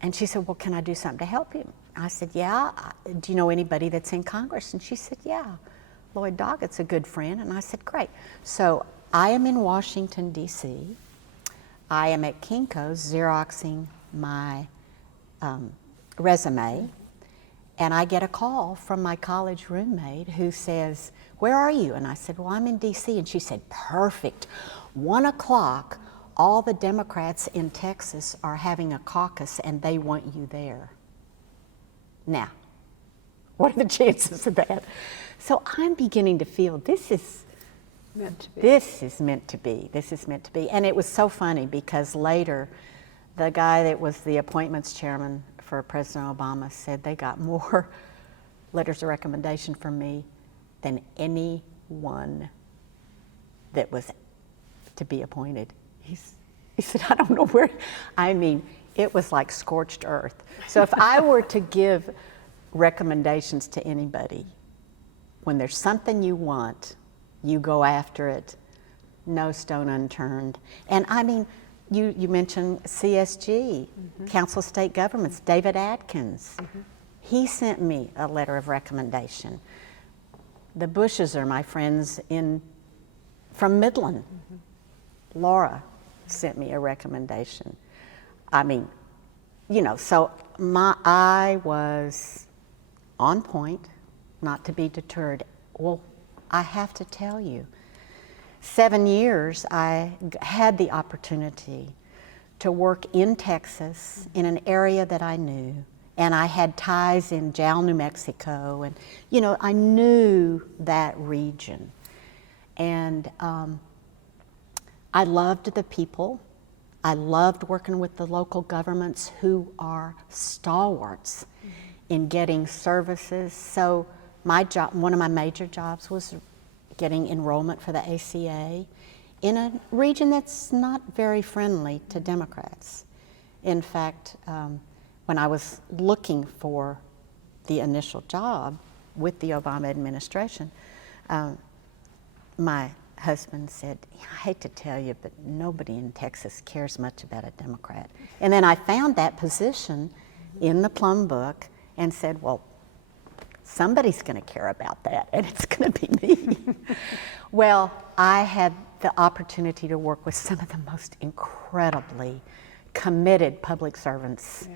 And she said, well, can I do something to help you? I said, yeah. Do you know anybody that's in Congress? And she said, yeah. Lloyd Doggett's a good friend. And I said, great. So I am in Washington, D.C. I am at Kinko's Xeroxing my resume, and I get a call from my college roommate who says, where are you? And I said, well, I'm in D.C. And she said, perfect. 1 o'clock, all the Democrats in Texas are having a caucus, and they want you there. Now, what are the chances of that? So I'm beginning to feel this is meant to be. This is meant to be. This is meant to be. And it was so funny because later, the guy that was the appointments chairman for President Obama said they got more letters of recommendation from me than anyone that was to be appointed. He said, I don't know where, I mean, it was like scorched earth. So if I were to give recommendations to anybody, when there's something you want, you go after it, no stone unturned. And I mean, you mentioned CSG, Council of State Governments, David Atkins. He sent me a letter of recommendation. The Bushes are my friends from Midland. Laura sent me a recommendation. I mean, you know, so I was on point, not to be deterred. Well, I have to tell you, 7 years I had the opportunity to work in Texas in an area that I knew, and I had ties in Jal, New Mexico, and you know, I knew that region. And I loved the people. I loved working with the local governments who are stalwarts in getting services. So my job, one of my major jobs was getting enrollment for the ACA in a region that's not very friendly to Democrats. In fact, when I was looking for the initial job with the Obama administration, my husband said, I hate to tell you, but nobody in Texas cares much about a Democrat. And then I found that position in the Plum Book and said, well, somebody's going to care about that, and it's going to be me. Well, I had the opportunity to work with some of the most incredibly committed public servants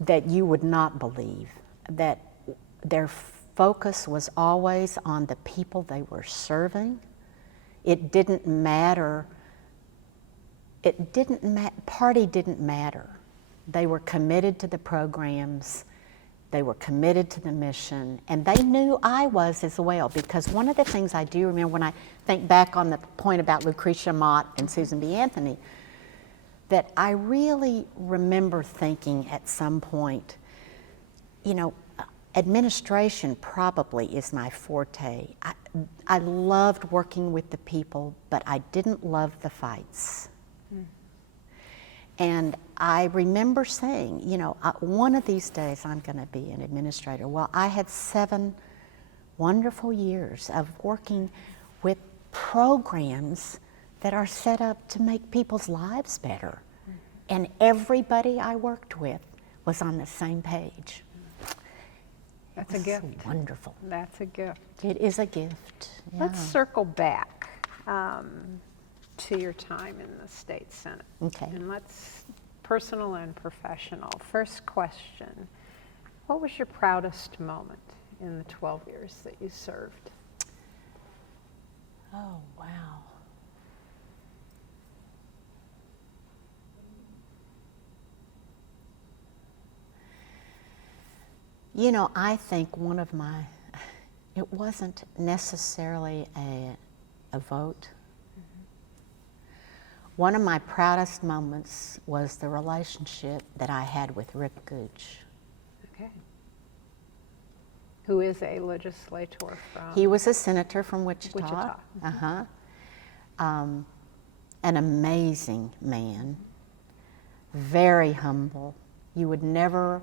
that you would not believe, that their focus was always on the people they were serving. It didn't matter, party didn't matter. They were committed to the programs, they were committed to the mission, and they knew I was as well, because one of the things I do remember when I think back on the point about Lucretia Mott and Susan B. Anthony, that I really remember thinking at some point, you know, administration probably is my forte. I loved working with the people, but I didn't love the fights. And I remember saying, you know, one of these days I'm going to be an administrator. Well, I had 7 wonderful years of working with programs that are set up to make people's lives better. And everybody I worked with was on the same page. That's a gift. Wonderful. That's a gift. It is a gift. Yeah. Let's circle back to your time in the state Senate. Okay. And let's, personal and professional. First question, what was your proudest moment in the 12 years that you served? Oh, wow. You know, I think one of my, it wasn't necessarily a vote. One of my proudest moments was the relationship that I had with Rick Gooch. Okay. Who is a legislator from? He was a senator from Wichita. Wichita. Uh-huh. An amazing man, very humble. You would never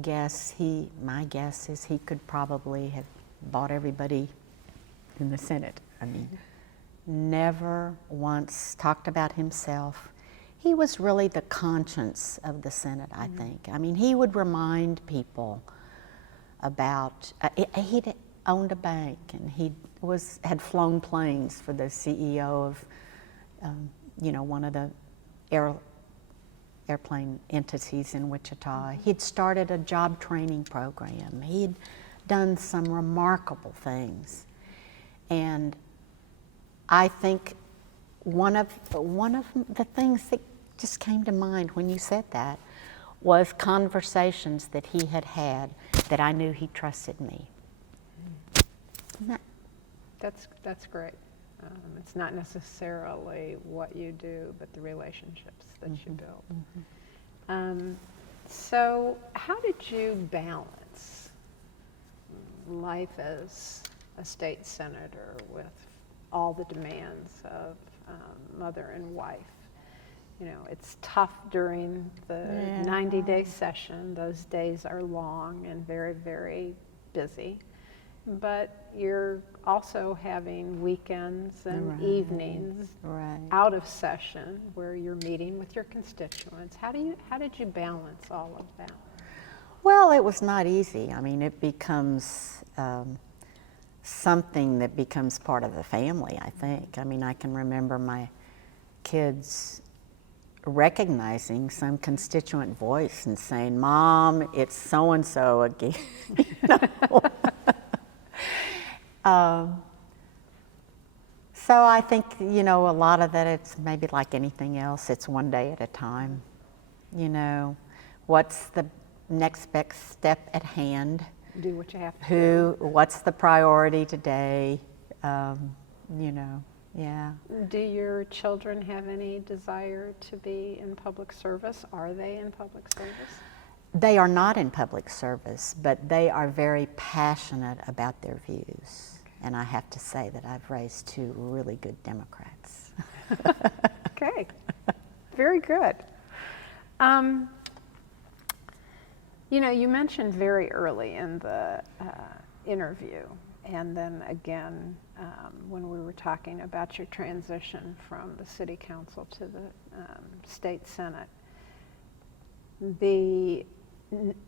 guess my guess is he could probably have bought everybody in the Senate. I mean, never once talked about himself. He was really the conscience of the Senate, I think. I mean, he would remind people about, he'd owned a bank and he had flown planes for the CEO of, you know, one of the airplane entities in Wichita. He'd started a job training program. He'd done some remarkable things. And I think one of the things that just came to mind when you said that was conversations that he had that I knew he trusted me. That's great. It's not necessarily what you do, but the relationships that you build. So how did you balance life as a state senator with all the demands of mother and wife. You know, it's tough during the 90-day session. Those days are long and very, very busy. But you're also having weekends and evenings out of session where you're meeting with your constituents. How did you balance all of that? Well, it was not easy. I mean, it becomes something that becomes part of the family, I think. I mean, I can remember my kids recognizing some constituent voice and saying, "Mom, it's so-and-so again." So I think, you know, a lot of that, it's maybe like anything else, it's one day at a time. You know, what's the next best step at hand? Do what you have to do. What's the priority today? You know, yeah. Do your children have any desire to be in public service? Are they in public service? They are not in public service, but they are very passionate about their views. And I have to say that I've raised two really good Democrats. Okay, very good. You know, you mentioned very early in the interview, and then again when we were talking about your transition from the City Council to the State Senate, the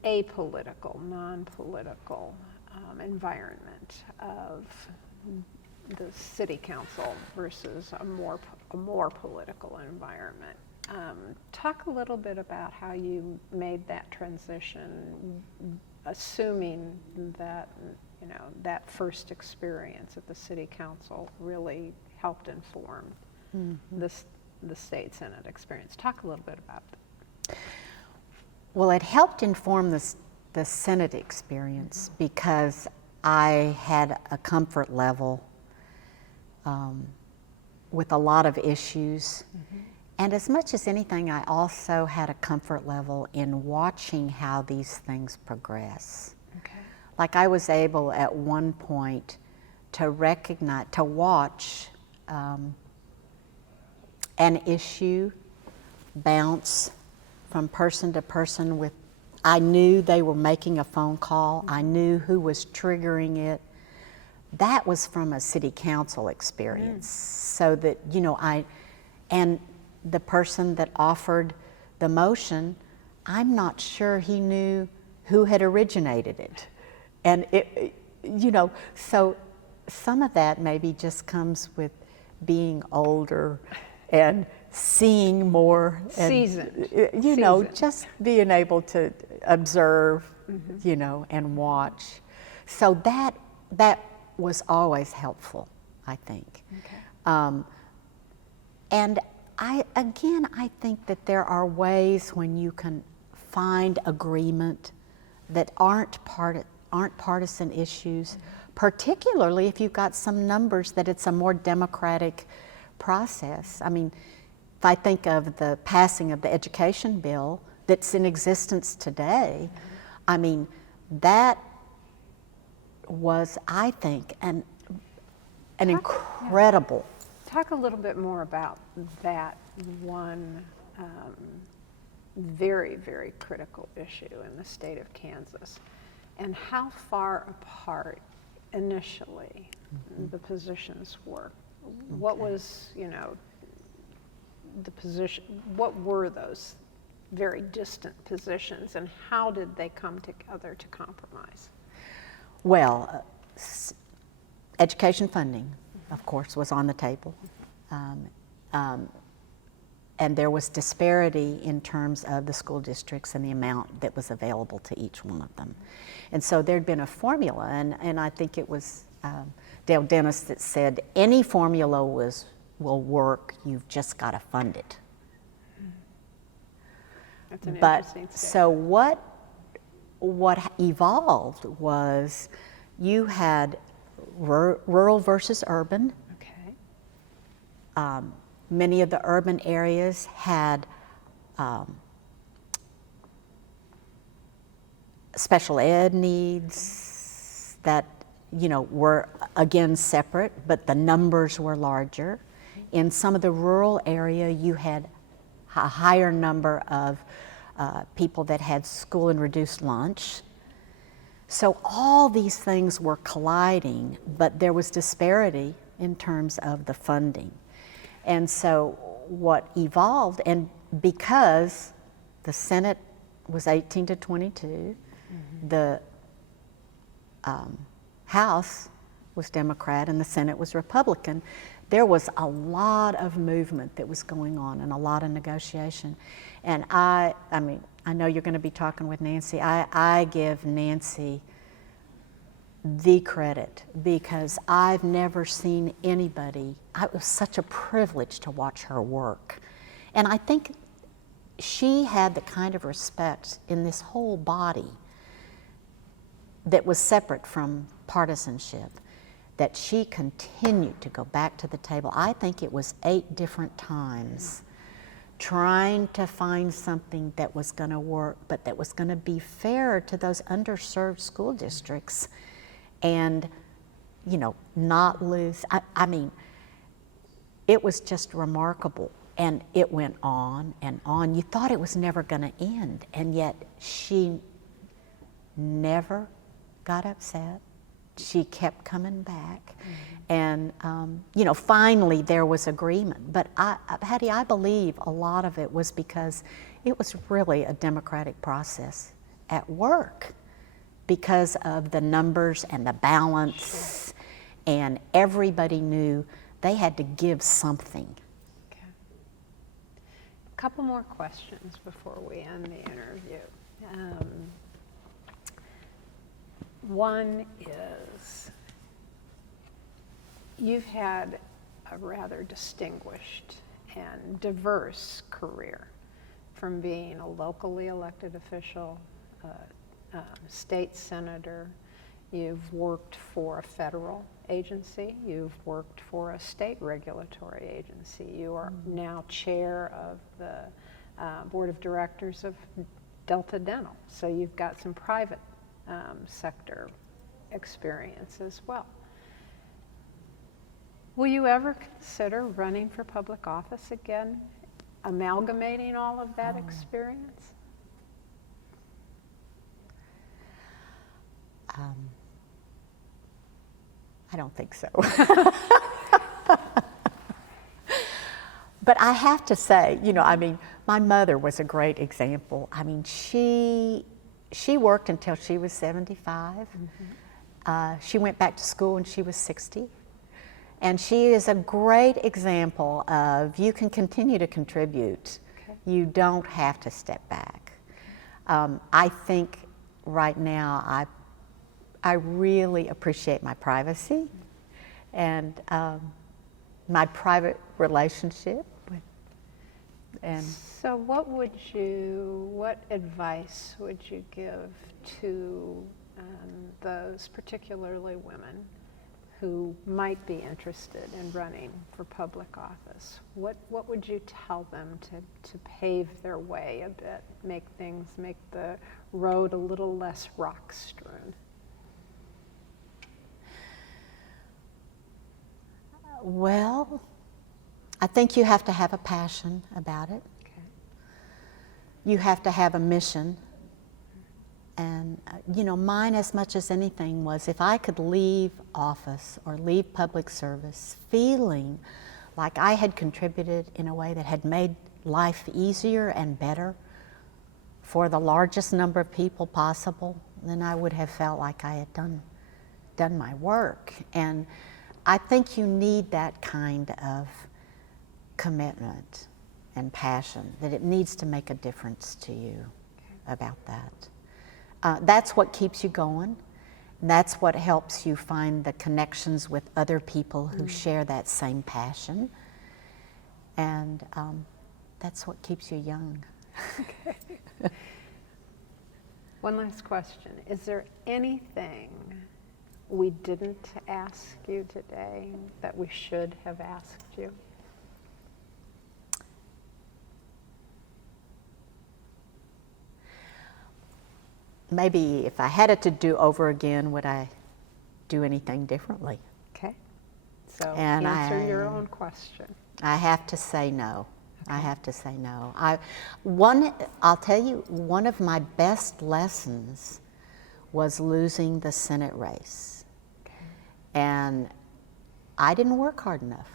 apolitical, non-political environment of the City Council versus a more political environment. Talk a little bit about how you made that transition, assuming that, you know, that first experience at the City Council really helped inform the State Senate experience. Talk a little bit about that. Well, it helped inform the Senate experience because I had a comfort level with a lot of issues. And as much as anything, I also had a comfort level in watching how these things progress. Okay. Like I was able at one point to recognize, to watch an issue bounce from person to person with, I knew they were making a phone call, I knew who was triggering it. That was from a City Council experience. So that, you know, and the person that offered the motion, I'm not sure he knew who had originated it. And it, you know, so some of that maybe just comes with being older and seeing more. And, Seasoned. you know, just being able to observe, you know, and watch. So that was always helpful, I think. Okay. And I think that there are ways when you can find agreement that aren't partisan issues, particularly if you've got some numbers that it's a more democratic process. I mean, if I think of the passing of the education bill that's in existence today, I mean, that was, I think, an incredible. Talk a little bit more about that one very, very critical issue in the state of Kansas, and how far apart initially the positions were. What was, you know, the position, what were those very distant positions, and how did they come together to compromise? Well, education funding, of course, was on the table. And there was disparity in terms of the school districts and the amount that was available to each one of them. And so there'd been a formula, and I think it was Dale Dennis that said, any formula will work, you've just got to fund it. That's an But interesting statement. so what evolved was you had rural versus urban. Okay. Many of the urban areas had special ed needs that, were again separate, but the numbers were larger. In some of the rural area, you had a higher number of people that had school and reduced lunch. So all these things were colliding, but there was disparity in terms of the funding. And so what evolved, and because the Senate was 18 to 22, the House was Democrat and the Senate was Republican, there was a lot of movement that was going on and a lot of negotiation. And I mean, I know you're going to be talking with Nancy. I give Nancy the credit because I've never seen anybody, it was such a privilege to watch her work. And I think she had the kind of respect in this whole body that was separate from partisanship, that she continued to go back to the table. I think it was 8 different times trying to find something that was going to work, but that was going to be fair to those underserved school districts and, not lose. I mean, it was just remarkable. And it went on and on. You thought it was never going to end, and yet she never got upset. She kept coming back. And, finally there was agreement. But Patty, I believe a lot of it was because it was really a democratic process at work because of the numbers and the balance, and everybody knew they had to give something. A couple more questions before we end the interview. One is, you've had a rather distinguished and diverse career, from being a locally elected official, state senator. You've worked for a federal agency. You've worked for a state regulatory agency. You are now chair of the board of directors of Delta Dental. So you've got some private sector experience as well. Will you ever consider running for public office again, amalgamating all of that experience? I don't think so. But I have to say, my mother was a great example. I mean, she worked until she was 75. She went back to school when she was 60. And she is a great example of you can continue to contribute. Okay. You don't have to step back. I think right now I really appreciate my privacy and my private relationship. So what advice would you give to those, particularly women, who might be interested in running for public office? What would you tell them to pave their way a bit, make the road a little less rock strewn? Well, I think you have to have a passion about it. Okay. You have to have a mission. And, mine as much as anything was if I could leave office or leave public service feeling like I had contributed in a way that had made life easier and better for the largest number of people possible, then I would have felt like I had done my work. And I think you need that kind of commitment and passion, that it needs to make a difference to you about that. That's what keeps you going. That's what helps you find the connections with other people who share that same passion. And that's what keeps you young. Okay. One last question. Is there anything we didn't ask you today that we should have asked you? Maybe if I had it to do over again, would I do anything differently. Okay. So And answer your own question. I have to say no. I have to say no. I'll tell you, one of my best lessons was losing the Senate race. Okay. And I didn't work hard enough.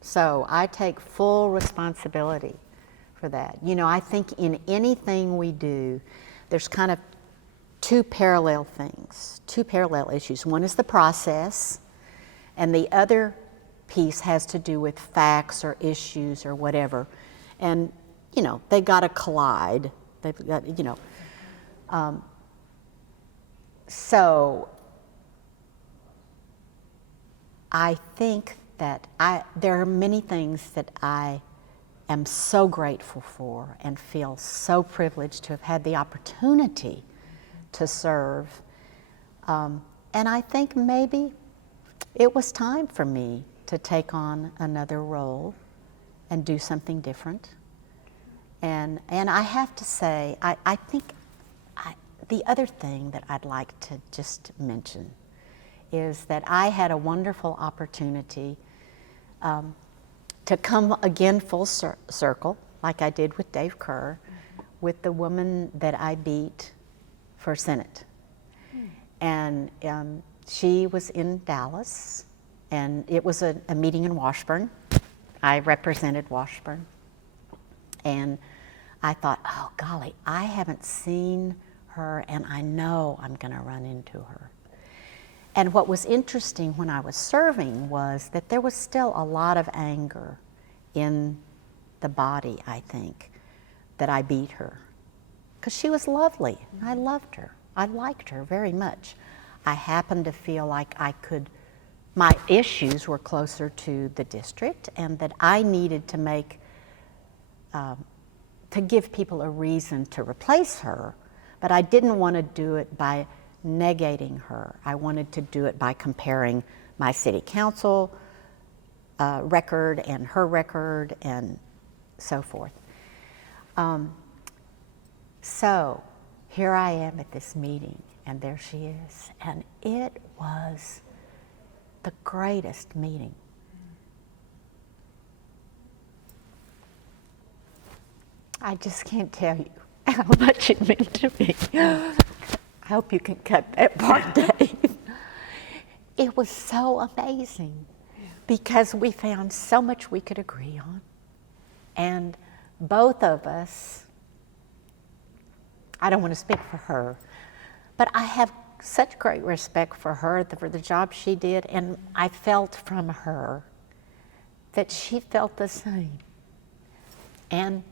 So I take full responsibility for that. You know, I think in anything we do, there's kind of two parallel things, two parallel issues. One is the process, and the other piece has to do with facts or issues or whatever. And, you know, they got to collide. They've got, you know. So I think that there are many things that I am so grateful for and feel so privileged to have had the opportunity to serve. And I think maybe it was time for me to take on another role and do something different. And I have to say, I think the other thing that I'd like to just mention is that I had a wonderful opportunity to come again full circle, like I did with Dave Kerr, with the woman that I beat for Senate. And she was in Dallas, and it was a meeting in Washburn. I represented Washburn. And I thought, oh golly, I haven't seen her, and I know I'm gonna run into her. And what was interesting when I was serving was that there was still a lot of anger in the body, I think, that I beat her. Because she was lovely. I loved her. I liked her very much. I happened to feel like my issues were closer to the district, and that I needed to to give people a reason to replace her, but I didn't want to do it by negating her. I wanted to do it by comparing my city council record and her record and so forth. So here I am at this meeting, and there she is, and it was the greatest meeting. I just can't tell you how much it meant to me. I hope you can cut that part, Dave. It was so amazing because we found so much we could agree on. And both of us, I don't want to speak for her, but I have such great respect for her, for the job she did, and I felt from her that she felt the same. And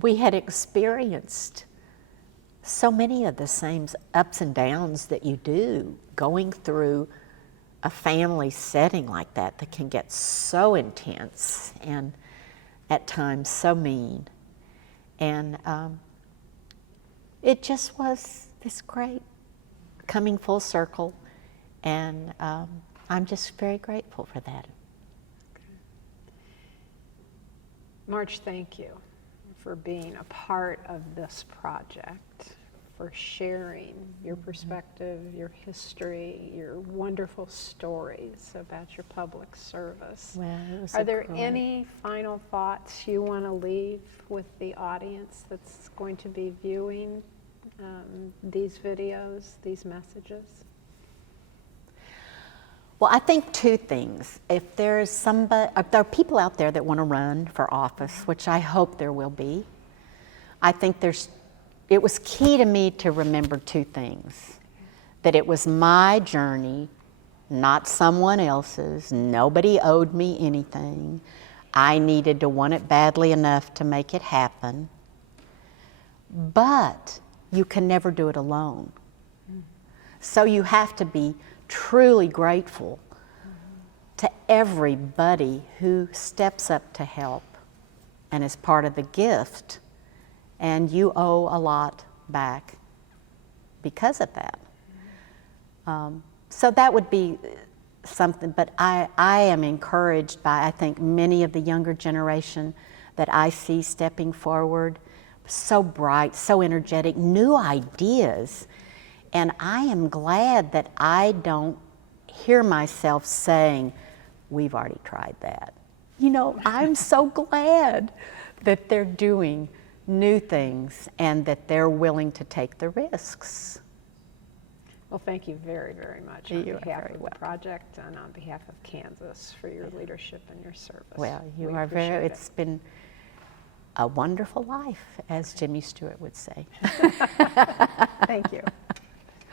we had experienced so many of the same ups and downs that you do going through a family setting like that can get so intense and at times so mean. And it just was this great coming full circle, and I'm just very grateful for that. Marge, thank you for being a part of this project, for sharing your perspective, your history, your wonderful stories about your public service. Well, it was Are there any final thoughts you want to leave with the audience that's going to be viewing these videos, these messages? Well, I think two things. If there are people out there that want to run for office, which I hope there will be, I think it was key to me to remember two things. That it was my journey, not someone else's. Nobody owed me anything. I needed to want it badly enough to make it happen. But you can never do it alone. So you have to be truly grateful to everybody who steps up to help and is part of the gift, and you owe a lot back because of that. So that would be something, but I am encouraged by, I think, many of the younger generation that I see stepping forward, so bright, so energetic, new ideas. And I am glad that I don't hear myself saying, we've already tried that. You know, I'm so glad that they're doing new things and that they're willing to take the risks. Well, thank you very, very much on You are behalf very of the welcome. project and on behalf of Kansas for your leadership and your service. Well, you We are appreciate very, it. it's been a wonderful life, as Jimmy Stewart would say. Thank you.